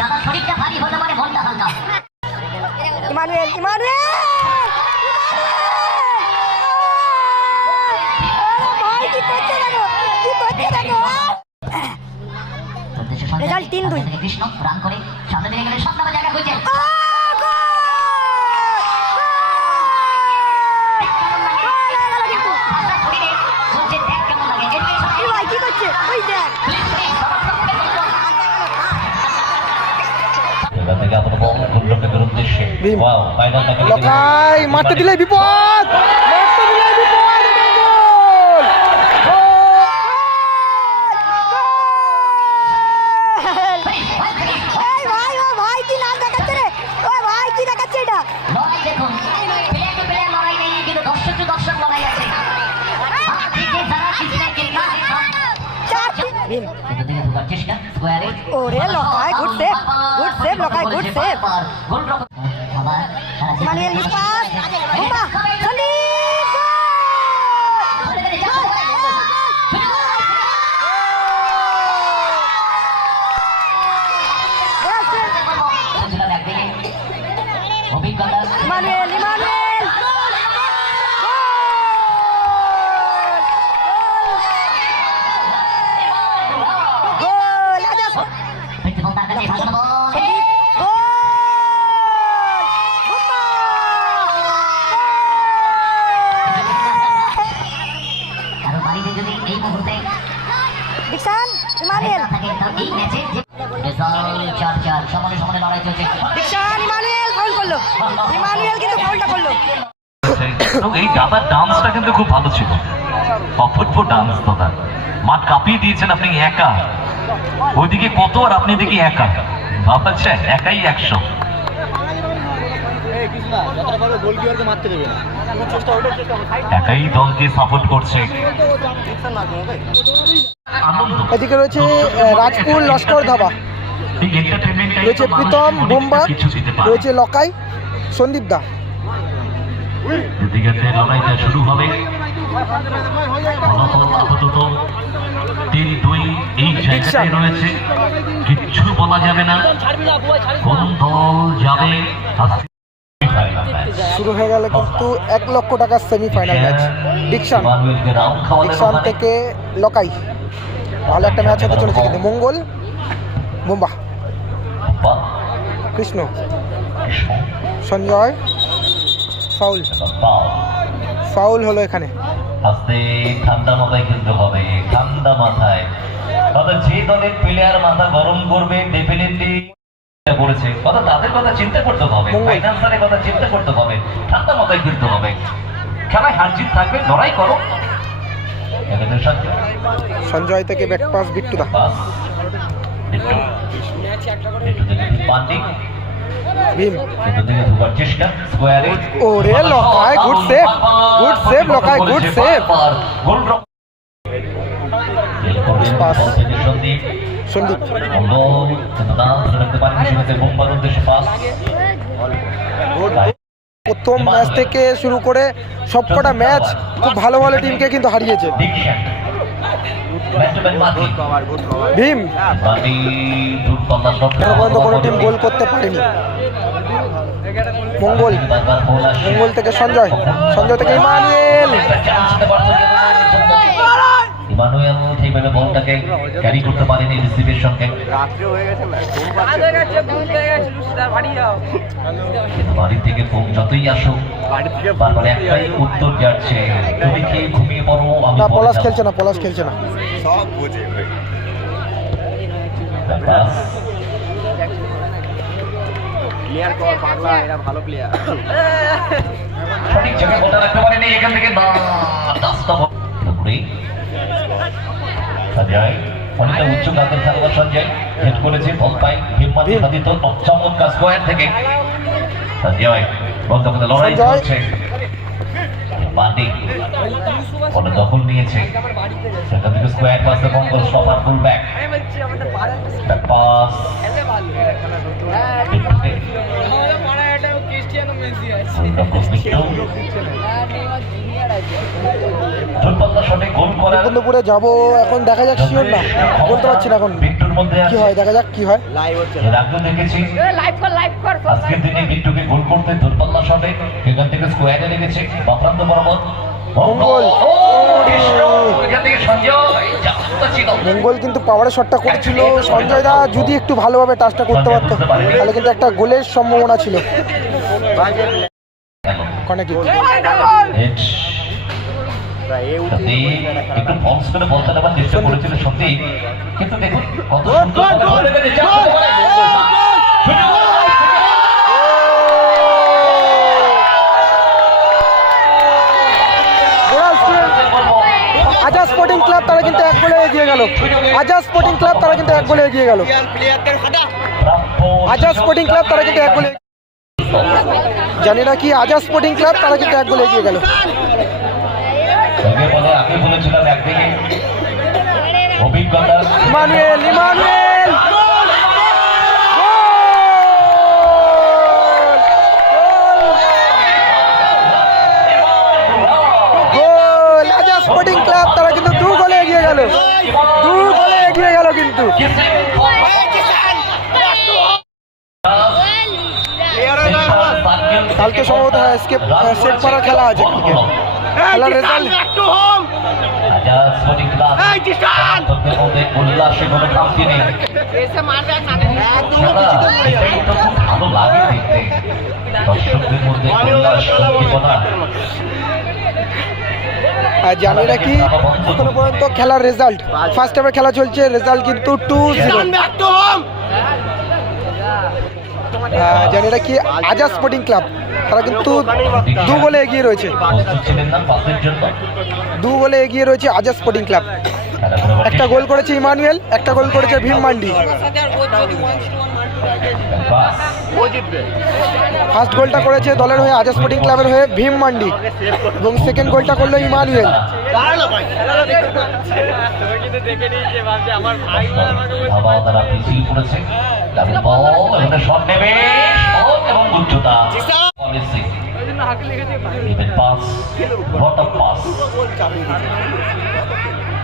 দাদা শরীরটা ভারী হতে পারে মনটা হালকা ইমানুয়েল ইমানুয়েল। রেজাল্ট তিন দুই। কৃষ্ণ রান করে সামনে দিকে গেলে সব জায়গা হয়েছে ভাষা শরীরে বলছে দেখ কেমন লাগে এটাই সত্যি। ভাই কি করছে ওই দেখ এবার থেকে আবার বল গোলরক্ষকের উদ্দেশ্যে ওয়াও ফাইনালটা খেলে দিলেন। লকাই মারতে দিলে বিপদ মারতে দিলে বিপদ ওরে Lokai good save good save Lokai good save গোল রক্ষক দাদার ডান্সটা কিন্তু খুব ভালো ছিল। অপূর্ব ডান্স দাদা। মাঠ কাঁপিয়ে দিয়েছেন আপনি একা। ওইদিকে কত আর আপনি দিকে একা। ভাবছে একাই একশো। একাই দলকে সাপোর্ট করছে। এদিকে রয়েছে রাজপুর লস্কর ধাবা। রয়েছে প্রীতম বোম্বা। রয়েছে লকাই সন্দীপ দা। এদিকে লড়াইটা শুরু হবে। ফলাফল আপাতত তিন দুই এই রয়েছে। কিচ্ছু বলা যাবে না। কোন দল যাবে। শুরু হয়ে গেল কিন্তু এক লক্ষ টাকার সেমিফাইনাল ম্যাচ ডিকশন। ডিকশন। থেকে লকাই। ভালো একটা ম্যাচ হতে চলেছে কিন্তু মঙ্গল। কৃষ্ণ কৃষ্ণ, সঞ্জয়। ফাউল। ফাউল হলো এখানে। আস্তে ঠান্ডা মাথায় খেলতে হবে ঠান্ডা মাথায়। যে দলের প্লেয়ার মাথা গরম করবে ডেফিনেটলি করেছে। কথা তাদের কথা চিন্তা করতে হবে। ফাইন্যান্সারের কথা চিন্তা করতে হবে ঠান্ডা মাথায় খেলতে হবে। খেলায় হার জিত থাকবে লড়াই করো। সঞ্জয়। থেকে ব্যাক পাস বিট্টু। দা দেখে পান্ডি। ওরে লকায়, good save, good save, লকায়, Sandeep. উদ্দেশ্যে পাস প্রথম ম্যাচ থেকে শুরু করে সবকটা ম্যাচ খুব ভালো ভালো টিমকে কিন্তু হারিয়েছে। ভীম। পর্যন্ত কোনো গোল করতে পারেনি। মঙ্গল। মঙ্গল থেকে সঞ্জয়। সঞ্জয় থেকে ইমানুয়েল। ইমানুয়েল সেইভাবে বলটাকে ক্যারি করতে পারেনি রিসিভের সঙ্গে। কিন্তু বাড়ি থেকে ফোন যতই আসুক বারবার একটাই উত্তর যাচ্ছে তুমি কি ঘুমিয়ে পড়ো? আমি পলাশ খেলছে না পলাশ খেলছে না। কর পাগলা এরা ভালো প্লেয়ার সঠিক জায়গায় বলটা রাখতে পারেনি এখান থেকে না সঞ্জয় অনেকটা উচ্চ কাদের খেলোয়াড় সঞ্জয় হেড করেছে বল পাই হিম্মত সাধিত চমৎকার স্কোয়ার থেকে। সঞ্জয় বল দখলে লড়াই। চলছে। বলে দখল নিয়েছে। সেখান থেকে স্কোয়ার পাস এবং stopper full back back pass মুকুন্দপুরে যাব এখন দেখা যাক শিওর না। বলতে পারছি না এখন। কি হয় দেখা যাক কি হয়। লাইভ হচ্ছে এর দেখেছি। লাইভ কর লাইভ কর আজকের দিনে বিট্টুকে গোল করতে দূরপাল্লা শটে এখান থেকে স্কোয়ারে লেগেছে বাপ্রান্ত বরাবর। মঙ্গল। মঙ্গল কিন্তু পাওয়ারের শটটা করেছিল। সঞ্জয় দা যদি একটু ভালোভাবে টাচটা করতে পারতো তাহলে কিন্তু একটা গোলের সম্ভাবনা ছিল। বাজে কনে কি? হেড এ সত্যি একটু বক্স করে বলতে নেবার চেষ্টা করেছিল সত্যি। কিন্তু দেখুন কত সুন্দর করে বলে গেছে, চাপ করে বলে। গোড়াল স্টুডেন্ট আজাদ স্পোর্টিং ক্লাব তারা কিন্তু এক গোলে এগিয়ে গেল। আজাদ স্পোর্টিং ক্লাব তারা কিন্তু এক গোলে এগিয়ে গেল। আজাদ স্পোর্টিং ক্লাব তারা কিন্তু এক গোলে জানি না কি আজাদ স্পোর্টিং ক্লাব তারা কিন্তু এক গোলে এগিয়ে গেল। Emmanuel Emmanuel! Azad sporting club তারা কিন্তু দু গোলে এগিয়ে গেল। দু গোলে এগিয়ে গেল কিন্তু। খুব ভালো লাগে দেখতে দর্শকদের মধ্যে উল্লাস উদ্দীপনা। আর জানি না কি এখনও পর্যন্ত খেলার রেজাল্ট ফার্স্ট হাফের খেলা চলছে রেজাল্ট কিন্তু টু জিরো জানি না কি আজাদ স্পোর্টিং ক্লাব তারা কিন্তু দু গোলে এগিয়ে রয়েছে। দু গোলে এগিয়ে রয়েছে আজাদ স্পোর্টিং ক্লাব একটা গোল করেছে ইমানুয়েল একটা গোল করেছে ভীম মান্ডি। ফার্স্ট গোলটা করেছে দলের হয়ে আজাদ স্পোর্টিং ক্লাবের হয়ে ভীম মান্ডি এবং সেকেন্ড গোলটা করল ইমানুয়েল। এবং উচ্চতা পলিসি ইভেন পাস রট অফ পাস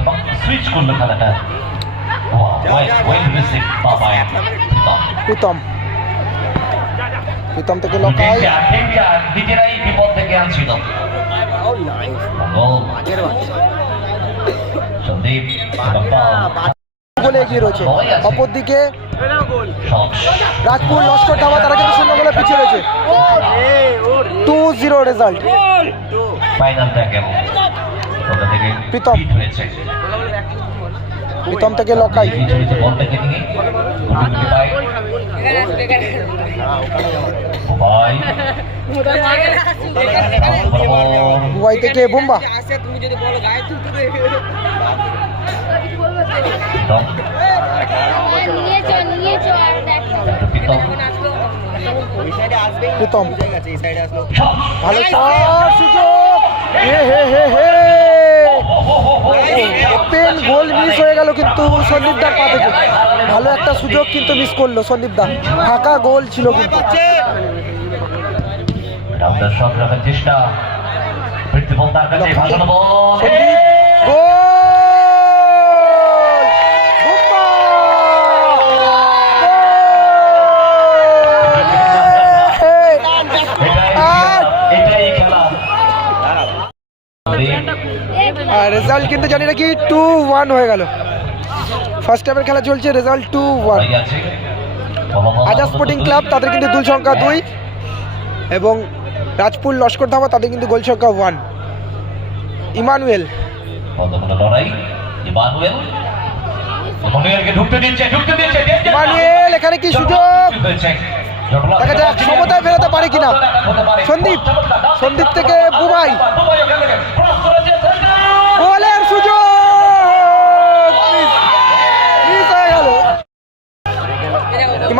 এবং সুইচ করল খেলাটা। প্রীতম প্রীতম থেকে লকাই নিজেরাই বিপদ থেকে আনছিল। মঙ্গল সন্দীপ। গোলে এগিয়ে রয়েছে। অপরদিকে শট রাজপুর লস্কর ধাবা তারা কিন্তু শূন্য গোলে পিছিয়ে রয়েছে। Two zero result Pritam. Pritam থেকে লকাই। থেকে বোম্বা। প্রীতম ভালো শট সুযোগ। হে হে হে হে। ওপেন গোল মিস হয়ে গেল কিন্তু সন্দীপ দার পা থেকে ভালো একটা সুযোগ কিন্তু মিস করল সন্দীপ দা। ফাঁকা গোল ছিল কিন্তু। চেষ্টা। সন্দীপ গোল বোম্বা! গোল! আর এটাই খেলা আর রেজাল্ট কিন্তু জানি নাকি টু ওয়ান হয়ে গেল। ফার্স্ট টাইমের খেলা চলছে result two one Azad sporting club তাদের কিন্তু দুল সংখ্যা দুই। এবং রাজপুর, লস্কর ধাবা, তাদের কিন্তু গোল সংখ্যা ওয়ান ইমানুয়েল। ইমানুয়েল, এখানে কি সুযোগ? দেখা যাক সমতায় ফেরাতে পারে কিনা। সন্দীপ সন্দীপ থেকে বুবাই।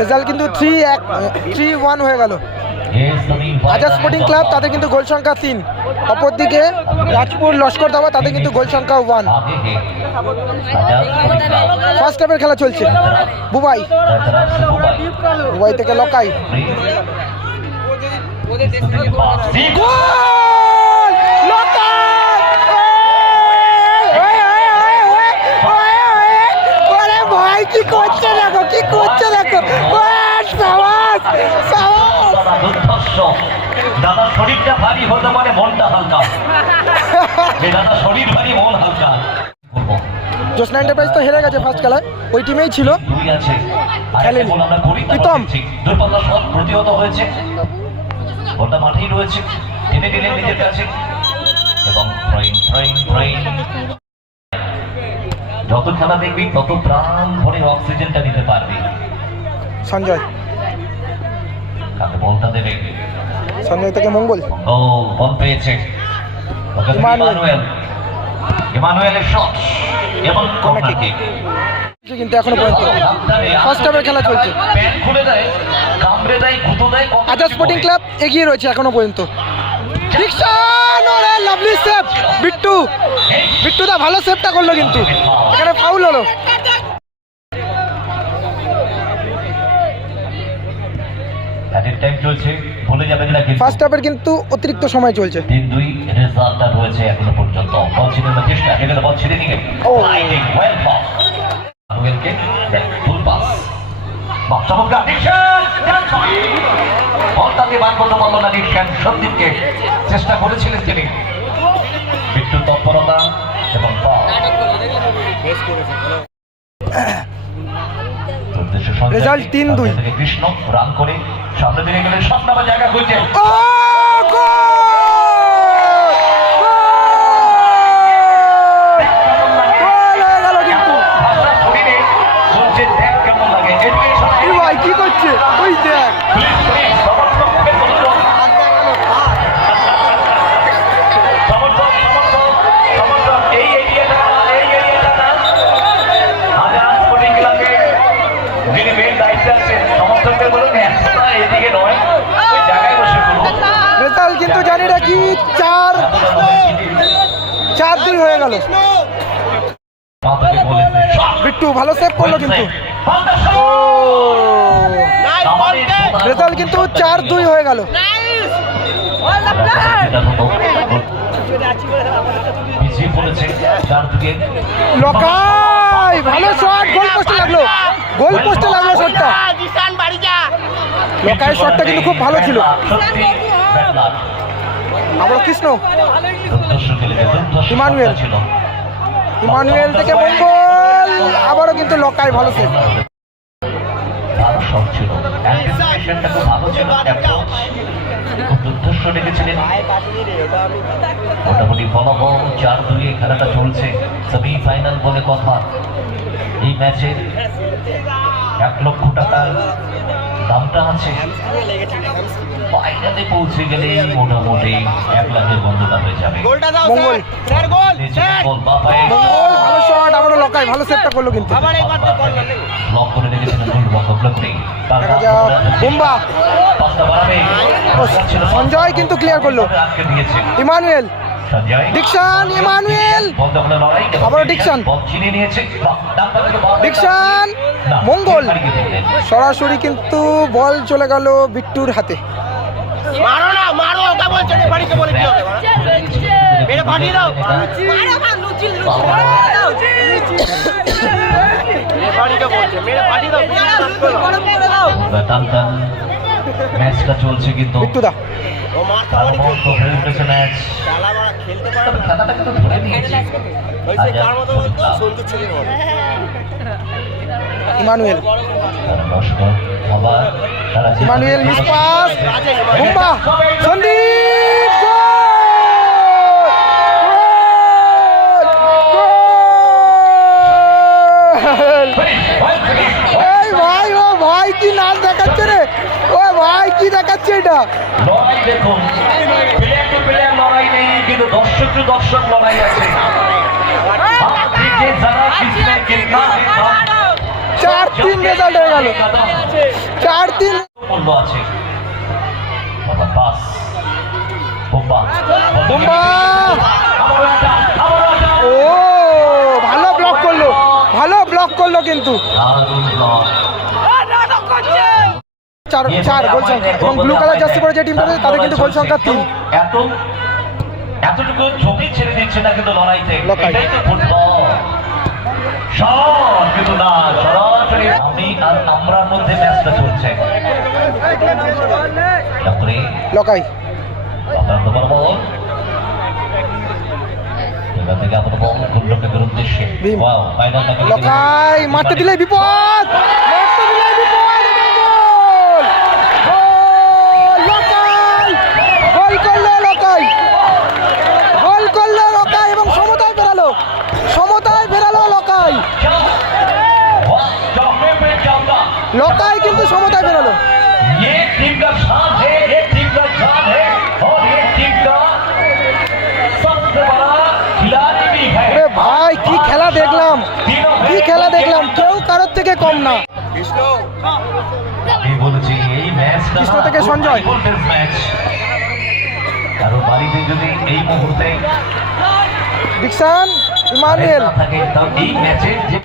রেজাল্ট কিন্তু থ্রি এক থ্রি ওয়ান হয়ে গেল। আজাদ স্পোর্টিং ক্লাব তাদের কিন্তু গোল সংখ্যা তিন। অপরদিকে রাজপুর, লস্কর দাবা, তাদের কিন্তু গোল সংখ্যা ওয়ান ফার্স্ট হাফের খেলা চলছে। বুবাই। বুবাই থেকে লকাই। লকাই! কি করছে দেখো কি করছে দেখো? দাদা শরীরটা ভারী হতে পারে মনটা হালকা। যে দাদা শরীর ভারী মন হালকা। জোসনা এন্টারপ্রাইজ তো হেরে গেছে ফার্স্ট খেলায়। ওই টিমেই ছিল। খেলেনি। প্রীতম। দুর্বলতা প্রতিহত হয়েছে। বলটা মাঠেই রয়েছে। টেনে টেনে নিজের কাছে। এবং যত খেলা দেখবি তত প্রাণ ভরে অক্সিজেনটা নিতে পারবি। সঞ্জয়। কাকে বলটা দেবে? সঞ্জয় থেকে মঙ্গল। ও বল পেয়েছে। ইমানুয়েল। ইমানুয়েল। ইমানুয়েলের শট এবং কর্নার কিক কিন্তু এখনও পর্যন্ত। ফার্স্ট হাফের খেলা চলছে। খুলে দেয় দেয় আজাদ স্পোর্টিং ক্লাব এগিয়ে রয়েছে এখনও পর্যন্ত। ডিকশন ওরে লাভলি সেভ বিট্টু বিট্টু দা ভালো সেভটা করল কিন্তু। এখানে ফাউল হলো। ফার্স্ট হাফের কিন্তু। অতিরিক্ত সময় চলছে। তিন দুই রেজাল্টটা রয়েছে এখনও পর্যন্ত। বল ছিনে চেষ্টা এখানে বল ছিনে নিয়ে ও। ওয়েল পাস আনুয়েলকে ফুল পাস বাহ চমৎকার। ডিকশন মানবত বার করতে পারল না সন্দীপকে চেষ্টা করেছিলেন তিনি বিদ্যুৎ তৎপরতা এবং। Result তিন দুই। কৃষ্ণ রান করে সামনে দিকে গেলে সব নামা জায়গা খুঁজছে গেল। বিট্টু ভালো সেভ করল কিন্তু। রেজাল্ট কিন্তু চার দুই হয়ে গেল। লকাই ভালো শট গোল পোস্টে লাগল। গোল পোস্টে লাগল শটটা লকাইয়ের শটটা কিন্তু খুব ভালো ছিল। আবার কৃষ্ণ। ইমানুয়েল। ইমানুয়েল থেকে মঙ্গল আবারও কিন্তু লকাই ভালো সেভ মোটামুটি ফলাফল চার দুই খেলাটা চলছে। সেমি ফাইনাল বলে কথা। এই ম্যাচের এক লক্ষ টাকার দামটা আছে। ফাইনালে পৌঁছে গেলেই মোটামুটি এক লাখের বন্ধটা হয়ে যাবে। মঙ্গল। বল বা পায়ে মঙ্গল। ভালো শট আবারও লকাই ভালো সেভটা করল কিন্তু। ব্লক করে রেখেছিলেন গোলরক্ষক ব্লকটি দেখা যাক। বুম্বা পাঁচটা বাড়াবে। সঞ্জয়। কিন্তু ক্লিয়ার করল। ইমানুয়েল। Dickson Emmanuel. আবারও ডিকশন। ডিকশন মঙ্গল। সরাসরি কিন্তু বল চলে গেল বিট্টুর হাতে। মারো না মারো ওকে বলছে রেফারিকে বলে কি হবে মেরে। ফাটিয়ে দাও। রেফারিকে বলছে মেরে ফাটিয়ে দাও ম্যাচটা চলছে কিন্তু একটু দা। ও খেলতে পারে ওই যে কার মতো বলতো? Santu Emmanuel. Emmanuel miss pass Bumba Sandip goal! Goal! এই ভাই ও ভাই কি নাচ দেখাচ্ছে রে? ভাই কি দেখাচ্ছে এটা? লড়াই দেখুন। প্লেয়ার টু প্লেয়ার লড়াই নেই কিন্তু দর্শক টু দর্শক লড়াই আছে। চার তিন রেজাল্ট হয়ে গেল। চার তিন ও ভালো ব্লক করল। ভালো ব্লক করল কিন্তু। চার চার গোল সংখ্যা। এবং ব্লু কালার জার্সি পরে যে টিমটা রয়েছে তাদের কিন্তু গোল সংখ্যা তিন। এত এতটুকু ঝুঁকি ছেড়ে দিচ্ছে না কিন্তু লড়াইতে। এটাই তো ফুটবল। শট কিন্তু না সরাসরি আমি আর আমরার মধ্যে ম্যাচটা চলছে। লকাই তোমার বল। লকাই মারতে দিলে বিপদ। মারতে দিলে লতাই কিন্তু সমতায় বেরোলো ভাই কি খেলা দেখলাম কি খেলা দেখলাম কেউ কারোর থেকে কম না। কৃষ্ণ থেকে সঞ্জয়। ইমানুয়েল।